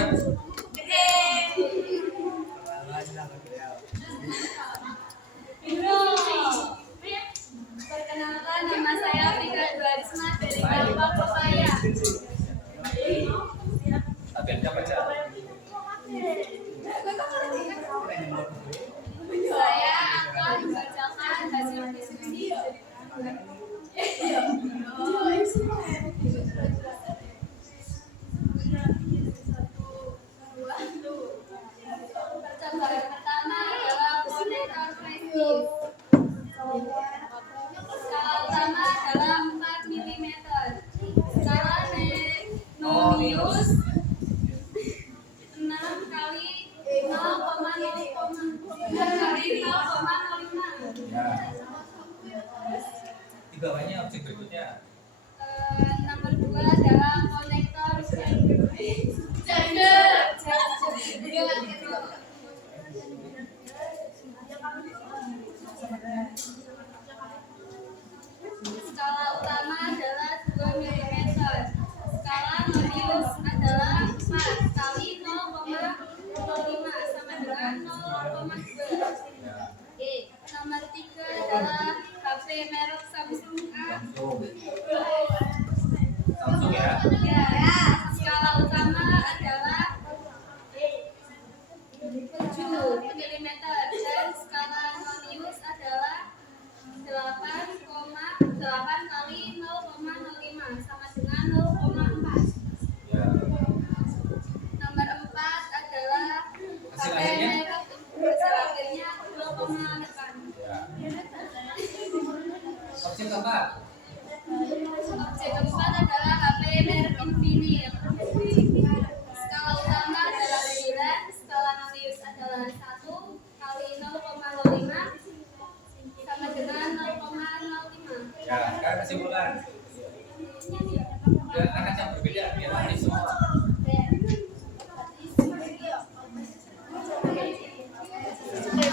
Perkenalkan nama saya Vika Dwarisma dari kelompok Papaya. Tabelnya baca. Saya akan membacakan hasil diskusi. Percakapan pertama adalah konektor prestis. Skala utama adalah 4 mm. Skala Nenonius 6 kali 0,05. Di bawahnya objek berikutnya. Nomor 2 adalah konektor skala utama adalah 2 mm. Skala Nonius adalah 4 kali 0,05 sama dengan 0,2. Nomor 3 adalah HP merek Samsung A. Samsung ya. Ya, skala utama adalah 7 mm dan skala Nonius adalah 8,8 kali 0,05 sama dengan 0,4. Ya. Nomor 4 adalah Hasil HP akhirnya? merek hasil akhirnya 0,8. Ya. Objek keempat. Objek keempat adalah HP merek Infinix. Skala utama adalah 9, skala Nonius adalah 1 kali 0,05 sama dengan 0,05. Ya, sekarang kesimpulan. Ya, anak yang berbeda biar nanti semua.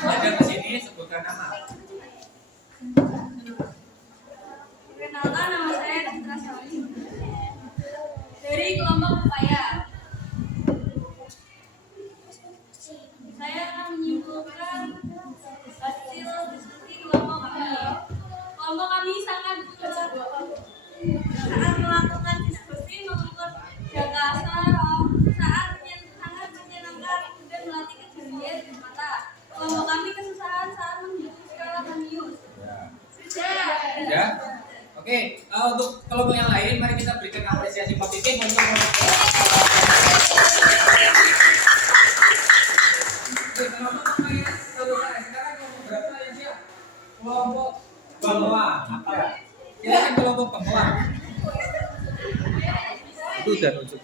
Ada di sini sebutkan nama. Perkenalkan, nama saya Ditra Sari dari kelompok Papaya. Saya akan menyimpulkan hasil diskusi kelompok kami. Kelompok kami sangat melakukan diskusi mengukur jaga saraf saat sangat menyenangkan dan melatih kejelian di mata. Kelompok kami kesusahan saat menghitung skala Nonius. Ya. Oke, untuk kelompok yang lain mari kita berikan apresiasi positif untuk kelompok yang selesai. Sekarang kelompok berapa yang siap? Kelompok bawah. Ya. Silakan kelompok bawah. Itu udah nunjuk.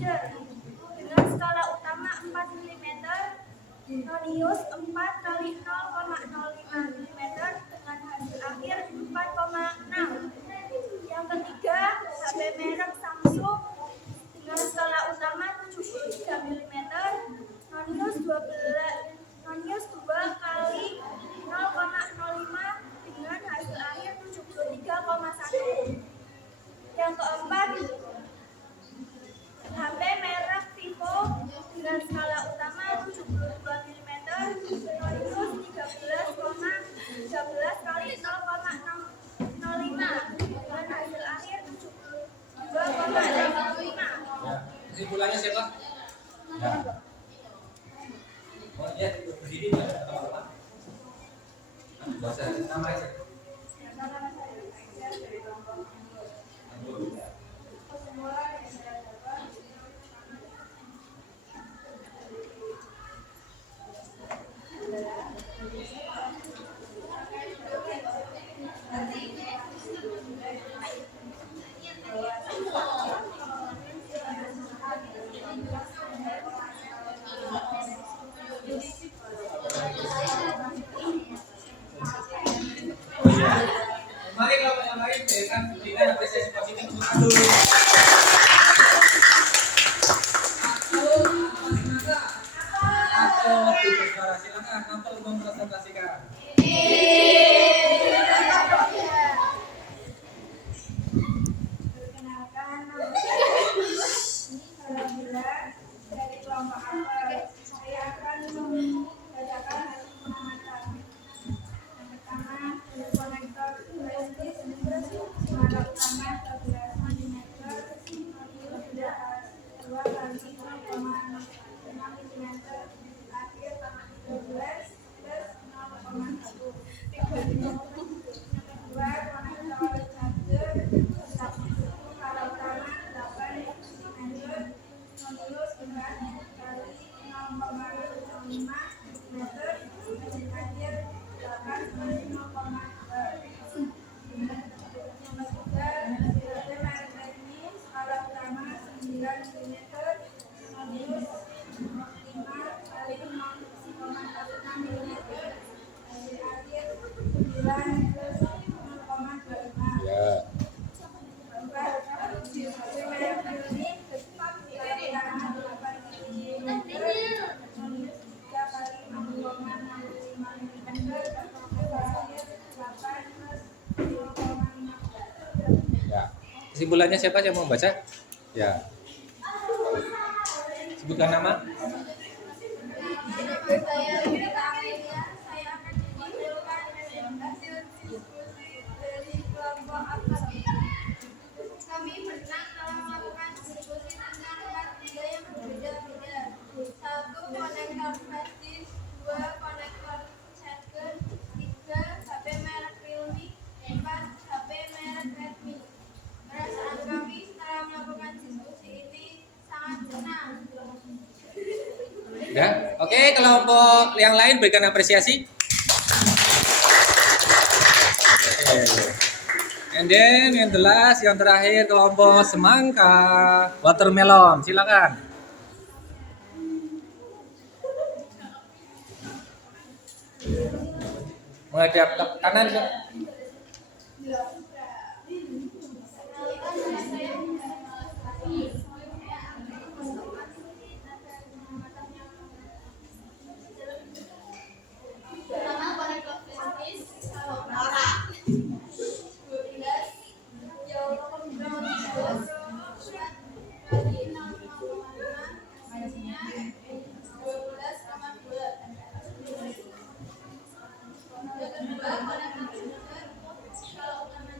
Ranger dengan skala utama 4 mm, Nonius 4 kali 0,05 mm dengan hasil akhir 4,6. Yang ketiga, HP merek Samsung dengan skala utama 73 mm, Nonius 2 kali 0,05 dengan hasil akhir 73,1. Yang keempat, HP merek Vivo dengan skala utama 72 mm, Nonius 13 kali 0,05 dengan hasil akhir 72,85. Ya. Kesimpulannya siapa? Ya. Oh iya, berdiri ya teman-teman. Nggak usah nama aja. Oh iya. Mari kalau yang lain berikan apresiasi positif untuk Abdul. Atau bersuara, silakan Abdul mempresentasikan. Perkenalkan, alhamdulillah dari kelompok apel saya akan membacakan hasil pengamatan. Yang pertama, konektor USB skala utama 13 mm, Nonius 2 kali 0,6 mm, akhir 13 plus 0,1. Yang kedua, konektor charger skala utama 8 mm, Nonius 9 kali 0,05 mm, akhir 8 plus 0,2. Yang ketiga, HP merek Redmi skala utama 9 mm, Nonius 5 kali 0,46 mm, akhir 9 plus 0,25. Ya. Keempat, HP merek Realme skala utama 8 mm, Nonius 3 kali 0,65 mm, akhir 8 plus 0,5. Ya. Kesimpulannya siapa yang mau baca? Ya. Sebutkan nama. Saya akan menunjukkan hasil diskusi dari kelompok apel. Kami pernah telah melakukan diskusi tentang empat media yang berbeda-beda. 1. Konektor flash disk, 2. Konektor charger, 3. HP merek Realme, 4. HP merek Redmi. Perasaan kami setelah melakukan diskusi ini sangat senang. Ya. Oke, kelompok yang lain berikan apresiasi. Oke. And then yang last, yang terakhir kelompok semangka watermelon. Silakan. Menghadap ke kanan. Pertama, konektor flash disk, Yang kedua, konektor charger skala utama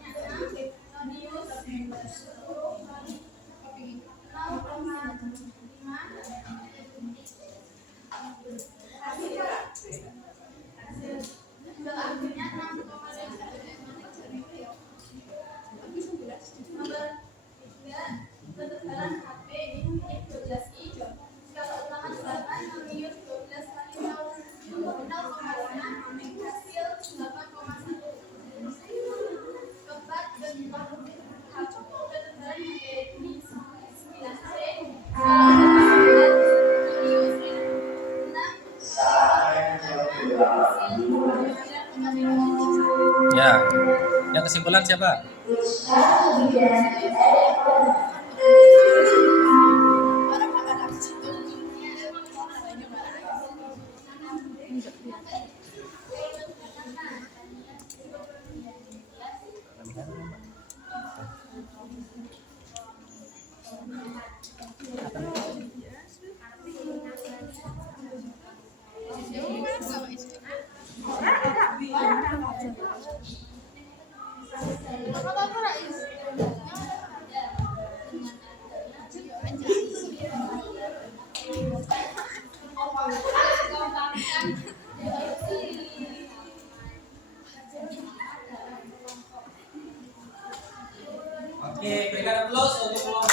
kesimpulan siapa? Oke, berikan aplaus untuk kelompok.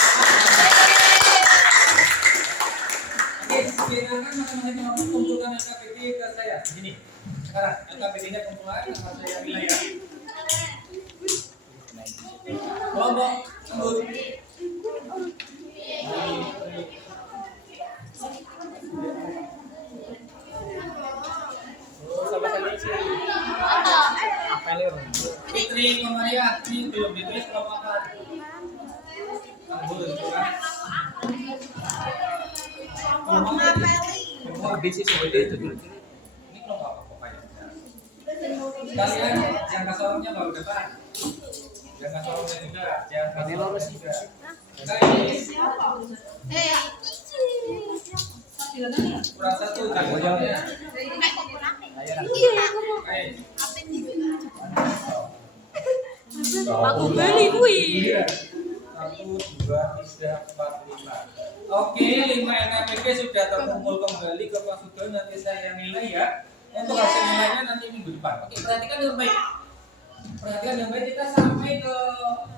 Oke, silakan masing-masing kelompok kumpulkan LKPD ke saya. Sini. Sekarang LKPD-nya kumpulan, nama saya nilai ya. Kelompok sebut. Fitri Komaria, ini belum ditulis kelompok apa? Belum kan? Kelompok bisnis seperti itu. Ini kelompok apa pokoknya? Kalian jangka sorongnya baru depan. Jangka sorongnya juga, jangka sorongnya juga. Guys, kurang satu jangka sorongnya. Aku beli kuwi. 1, 2, 3, 4, 5. Oke, 5 NKPP sudah terkumpul kembali ke Pak Sugeng. Nanti saya nilai ya. Untuk hasil nilainya nanti minggu depan. Oke, perhatikan yang baik. Perhatikan yang baik, kita sampai ke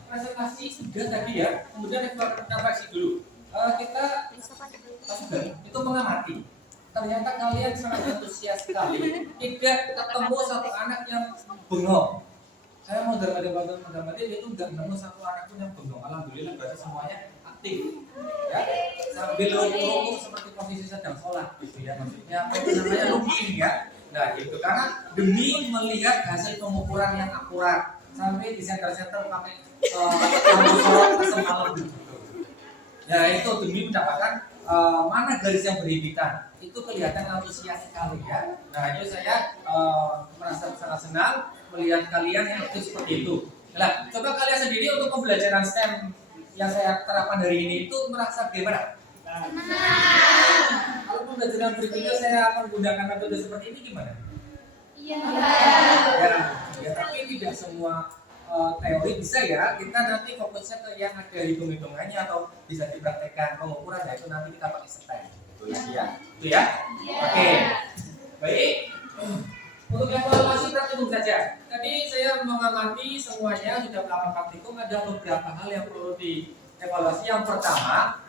presentasi sudah tadi ya. Kemudian evaluasi dulu. Kita Pak Sugeng itu mengamati. Ternyata kalian sangat antusias sekali. Tidak ketemu satu anak yang bengong. Saya mau mengamati dia itu nggak nemu satu anak pun yang bengong. Alhamdulillah berarti semuanya aktif. Ya, sambil rokok seperti posisi sedang sholat gitu ya, maksudnya apa itu namanya looking ya. Nah gitu, karena demi melihat hasil pengukuran yang akurat sampai di center-center pakai lampu sorot semalam gitu. Ya itu demi mendapatkan mana garis yang berhimpitan, itu kelihatan antusias sekali ya. Nah itu saya merasa sangat senang melihat kalian yang aktif seperti itu. Nah coba kalian sendiri untuk pembelajaran STEM yang saya terapkan hari ini itu merasa gimana? Kalau pembelajaran berikutnya saya menggunakan metode seperti ini gimana? Iya. Ya, tapi tidak semua teori bisa ya. Kita nanti fokusnya ke yang ada hitung-hitungannya atau bisa dipraktekkan pengukuran. Nah itu nanti kita pakai STEM. Itu ya. Itu ya. Oke. Baik. Untuk evaluasi praktikum saja. Tadi saya mengamati semuanya sudah melakukan praktikum. Ada beberapa hal yang perlu dievaluasi. Yang pertama,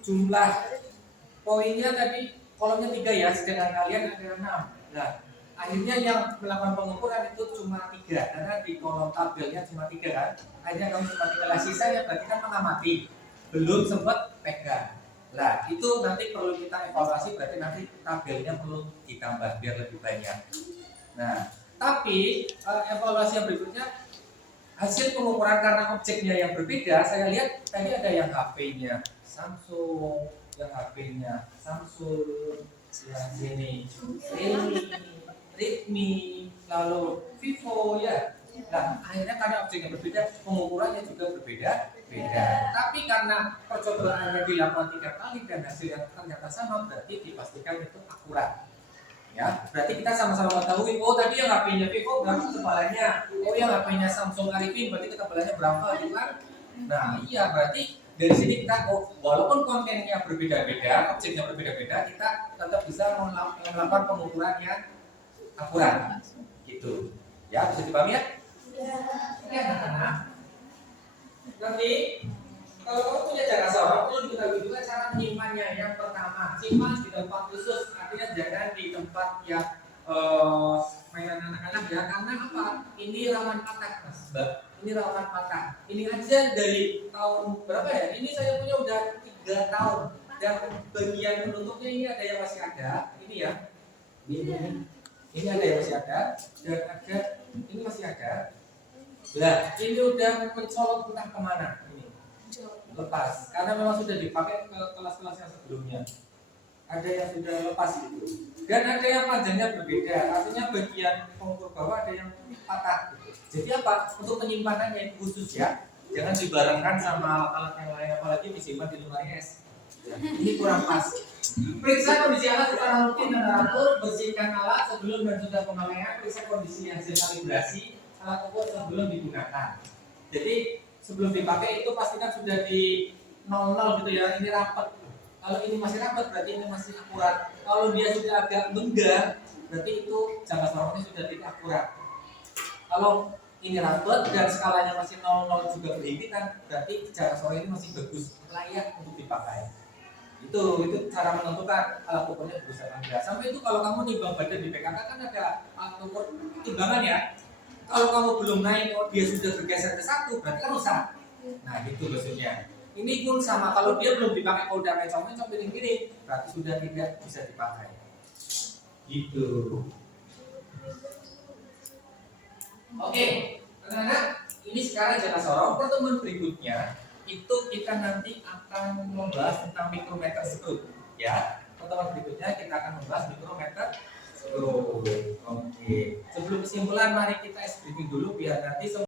jumlah poinnya tadi kolomnya 3 ya, sedangkan kalian ada 6. Nah, akhirnya yang melakukan pengukuran itu cuma 3 karena di kolom tabelnya cuma 3 kan. Akhirnya kamu cuma 3 lah, sisanya berarti kan mengamati, belum sempat pegang. Nah, itu nanti perlu kita evaluasi, berarti nanti tabelnya perlu ditambah biar lebih banyak. Nah, tapi evaluasi yang berikutnya hasil pengukuran karena objeknya yang berbeda. Saya lihat tadi ada yang HP-nya Samsung, yang HP-nya Samsung, yang sini Redmi, lalu Vivo ya. Nah, akhirnya karena objeknya berbeda, pengukurannya juga berbeda-beda. Tapi karena percobaannya dilakukan 3 kali dan hasilnya ternyata sama, berarti dipastikan itu akurat. Ya, berarti kita sama-sama mengetahui, oh tadi yang HP-nya Vivo berapa ketebalannya, oh yang HP-nya Samsung Arifin berarti ketebalannya berapa, gitu kan? Nah, iya berarti dari sini kita, walaupun kontennya berbeda-beda, objeknya berbeda-beda, kita tetap bisa melakukan pengukuran yang akurat, gitu. Ya, bisa dipahami ya? Oke, anak-anak. Nanti kalau kamu punya jangka sorong, perlu diketahui juga cara menyimpannya. Yang pertama, simpan di tempat khusus, artinya jangan di tempat yang mainan anak-anak ya. Karena apa? Ini rawan patah, Mas. Ini rawan patah. Ini aja dari tahun berapa ya? Ini saya punya udah 3 tahun. Dan bagian penutupnya ini ada yang masih ada. Ini ya. Ini Ini ada yang masih ada, dan ada ini masih ada. Lah, ini udah mencolok entah kemana ini. Lepas, karena memang sudah dipakai ke kelas-kelas yang sebelumnya. Ada yang sudah lepas itu, dan ada yang panjangnya berbeda. Artinya bagian kontur bawah ada yang patah. Gitu. Jadi apa? Untuk penyimpanannya khusus ya. Jangan dibarengkan sama alat-alat yang lain, apalagi disimpan di lemari es. Ya, ini kurang pas. Periksa kondisi alat secara rutin dan teratur. Bersihkan alat sebelum dan sudah pemakaian. Periksa kondisi hasil kalibrasi alat ukur sebelum digunakan. Jadi sebelum dipakai itu pastikan sudah di 00 gitu ya. Ini rapat. Kalau ini masih rapat berarti ini masih akurat. Kalau dia sudah agak lenggang berarti itu jangka sorongnya sudah tidak akurat. Kalau ini rapat dan skalanya masih 00 juga berhimpitan, berarti jangka sorong ini masih bagus, layak untuk dipakai. Itu cara menentukan alat ukurnya bagus atau enggak. Sampai itu kalau kamu nimbang badan di PKK kan ada alat ukur timbangan ya. Kalau kamu belum naik, oh dia sudah bergeser ke 1, berarti kan rusak. Nah itu maksudnya. Ini pun sama, kalau dia belum dipakai, kalau udah mencong-mencong piring-piring, berarti sudah tidak bisa dipakai. Gitu. Oke, anak-anak, ini sekarang jangka sorong. Pertemuan berikutnya itu kita nanti akan membahas tentang mikrometer skru, ya. Pertemuan berikutnya kita akan membahas mikrometer skru. Oke. Sebelum kesimpulan, mari kita briefing dulu biar nanti